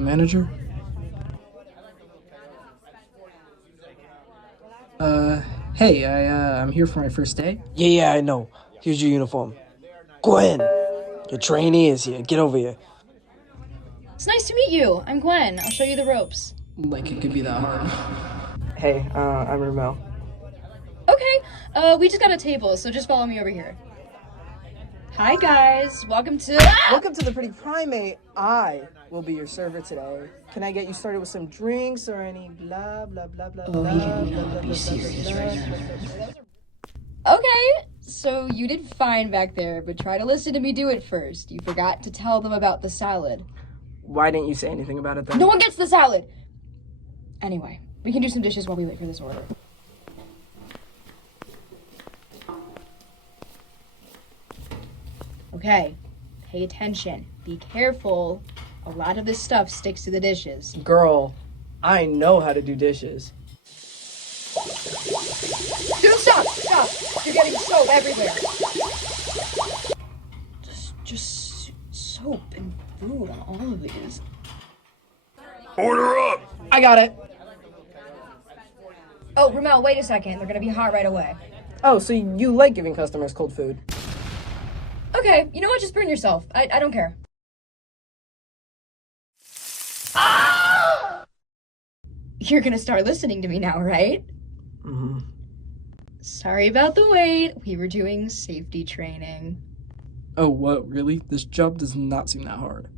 manager? Hey, I'm here for my first day. Yeah, I know. Here's your uniform. Gwen, your trainee is here. Get over here. It's nice to meet you. I'm Gwen. I'll show you the ropes. Like it could be that hard. Hey, I'm Ramel. Okay, we just got a table, so just follow me over here. Hi, guys. Welcome to... Welcome to the Pretty Primate. I will be your server today. Can I get you started with some drinks or any blah, blah, blah, blah, blah, blah, blah, be serious right now. Okay, so you did fine back there, but try to listen to me do it first. You forgot to tell them about the salad. Why didn't you say anything about it then? No one gets the salad! Anyway, we can do some dishes while we wait for this order. Okay, pay attention. Be careful. A lot of this stuff sticks to the dishes. Girl, I know how to do dishes. Dude, stop! Stop! You're getting soap everywhere. Just soap and food on all of these. Order up! I got it. Oh, Ramel, wait a second. They're gonna be hot right away. Oh, so you like giving customers cold food? Okay, you know what? Just burn yourself. I don't care. Ah! You're gonna start listening to me now, right? Mm-hmm. Sorry about the wait. We were doing safety training. Oh, what, really? This job does not seem that hard.